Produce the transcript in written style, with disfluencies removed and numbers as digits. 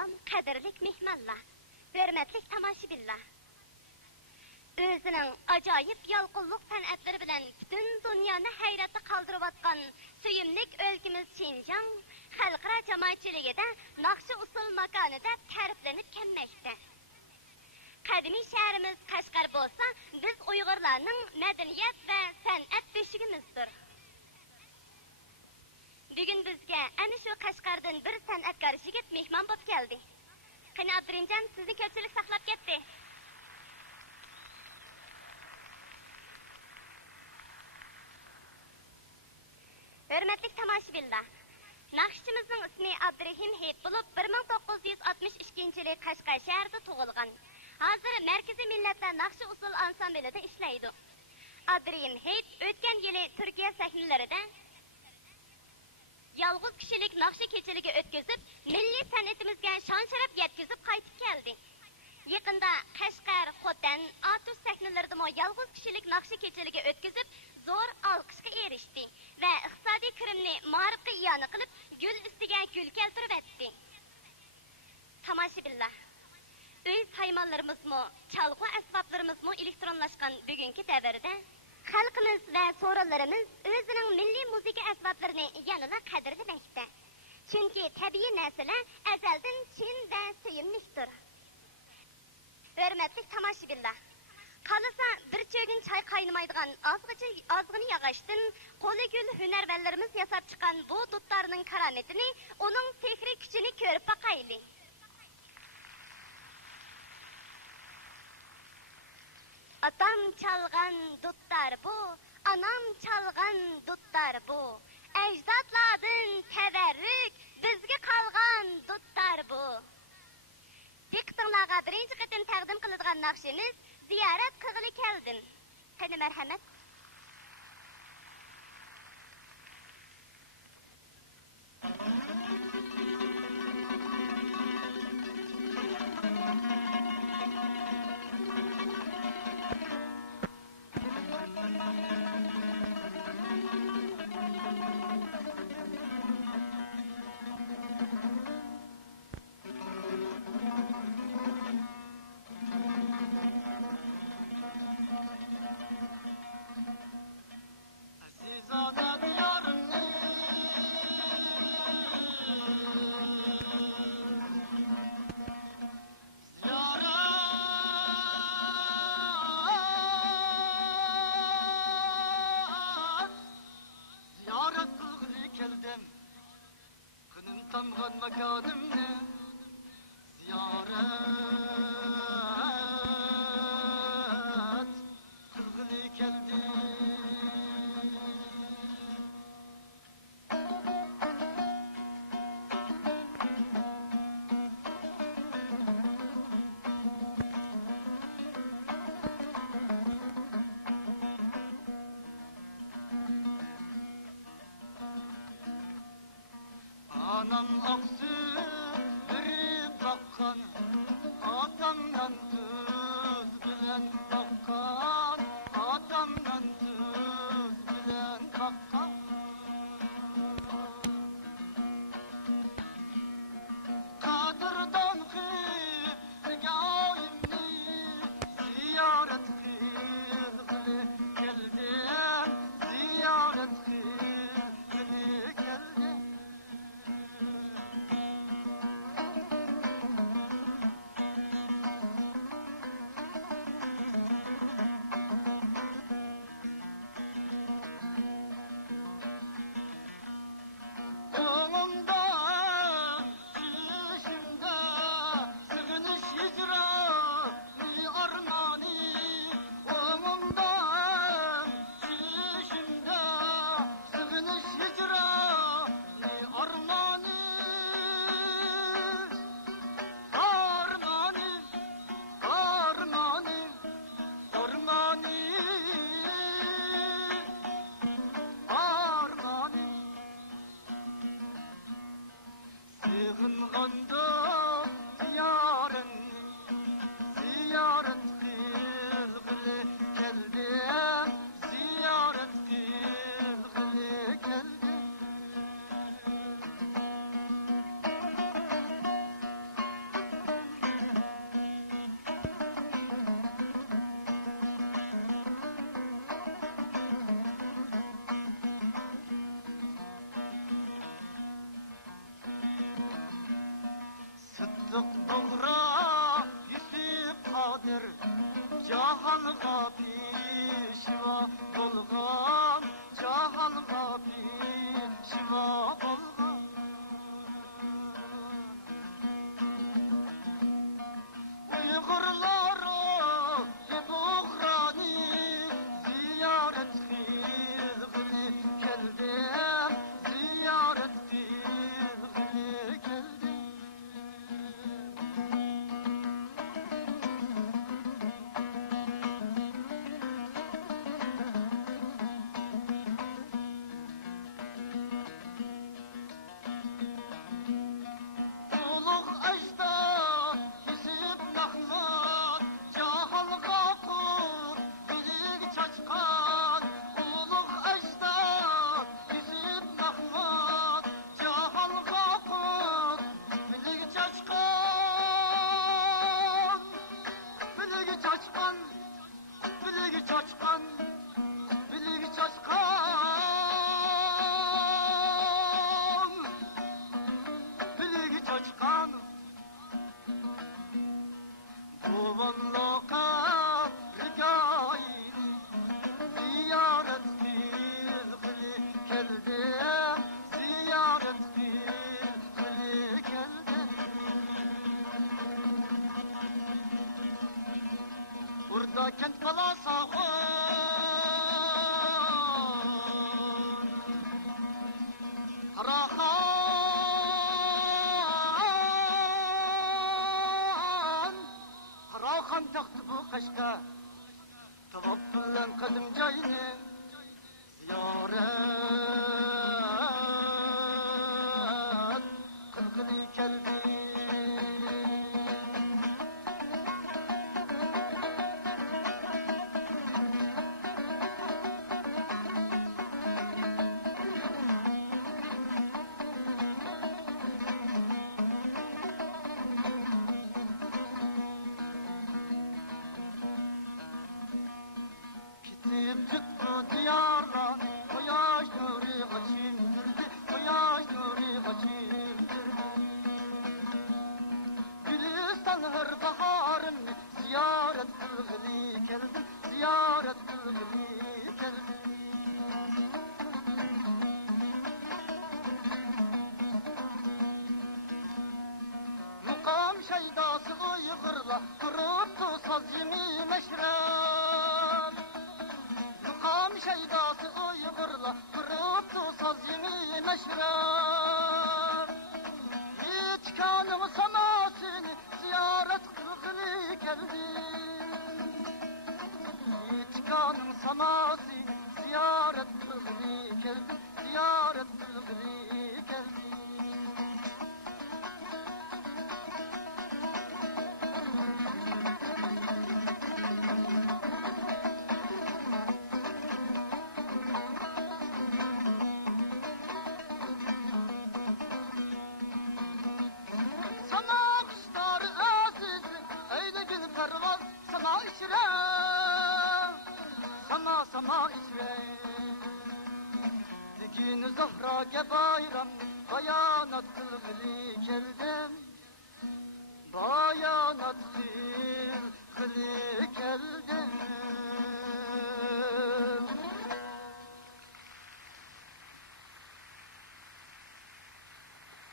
Salam, qadirlik mehmonlar, hürmetlik tomoshabinlar. Özünün acayip yalqınlıq sənətləri bilan bütün dünyani hayratda qaldırıbatqan suyumlik өлkemiz Şinjan xalqaro jamoatchiligida naqshi usul makonida ta'riflanib kelmoqda. Qadimiy shahrimiz Qashqar bo'lsa, biz Uyg'urlarning madaniyat va san'at beshigimizdir. Bugun bizga ana shu Qashqardan bir san'atkor yigit mehmon bo'lib keldi. Qani Abdurimjon, sizni ko'pchilik saqlab ketdi. Hürmetli tomoshabinlar, naqshchimizning ismi Abdurahim Heyit bo'lib, 1962-yili Qashqar shahrida tug'ilgan. Hozir Markaziy Millatlar naqshi usul ansamblida ishlaydi. Abdurahim Heyit o'tgan yili Turkiya sahnalarida yolg'iz kishilik naqshi kechaligi o'tkazib, milliy san'atimizga shon-sharaf yetkazib qaytib keldi. Yaqinda Qashqar, Xotan, Atus sahnalarida yolg'iz kishilik naqshi kechaligi o'tkazib, zo'r olqishga erishdi va iqtisodiy kirimni ma'rifga iyona qilib, gul ustiga gul keltirib etdi. Tomoshabinlar, uy haymonlarimizmi, chalg'u asboblarimizmi elektronlashgan bugungi davrda xalqimiz va so'ronlarimiz o'zining milliy musiqa asboblarini yanada qadrlamoqda. Chunki tabiiy narsalar azaldan chin va suyumlidir. Hurmatli tomoshabinlar, qalasa bir cho'gin choy qaynamaydigan ozg'ini yog'ochdan qo'li gul hunarvanlarimiz yasab chiqqan bu dutlarning karomatini, uning sehriy kuchini ko'rib boqaylik. Atam çalgan dutlar bu, anam çalgan dutlar bu. Ecdatlardan teberrük, bizge kalgan dutlar bu. Diqqətinizə birinci qatim təqdim qılınğan naqşimiz ziyaret qığılı keldim. Qani mərhəmət. Anam aksı verip bakkan, atamdan tuz bilen bakkan, atamdan tuz bilen bakkan. Kadırdan hırgâimni ziyaret kılgılı geldim, ziyaret kılgılı geldim. Sığınğanda ziyaret kılgılı geldim, ziyaret kılgılı geldim. Cahalga pişva bolgan, cahalga pişva bolgan. Uygurları Buhrani ziyaret qilg'ili keldim, ziyaret qilg'ili keldim. Ulug' ajdod Yusuf Mahmud jaholga qur bilig chochqon. Ulug' ajdod Yusuf Mahmud jaholga qur bilig chochqon. Biligi chochqon, biligi chochqon, biligi chochqon, biligi chochqon. Buvanloqa rigoyini ziyorat qilg'ili keldim, ziyorat qilg'ili keldim. Burada kent qalasağın Qaraxan Qaraxan taxtı bu qaşqa Tavab bilan qadim joyini ziyorat qilg'ili keldim. Gittim çıktı diyarlar, koyaş nuri açındırdı, koyaş nuri açındırdı. Gülistan her baharın ziyaret kılgılı geldim, ziyaret kılgılı geldim. Mukam şeydası Uygurla, kuruttu sazını meşrem. Mukam şeydası Uygurla, kuruttu sazını meşrem. İtkanım samasını ziyaret kılgılı geldim. İtkanım samasını ziyaret kılgılı geldim, ziyaret kılgılı geldim. Sana kuşlar aziz, öyle gül pervaz sana içre. Sana içre. Digin zahra ge bayram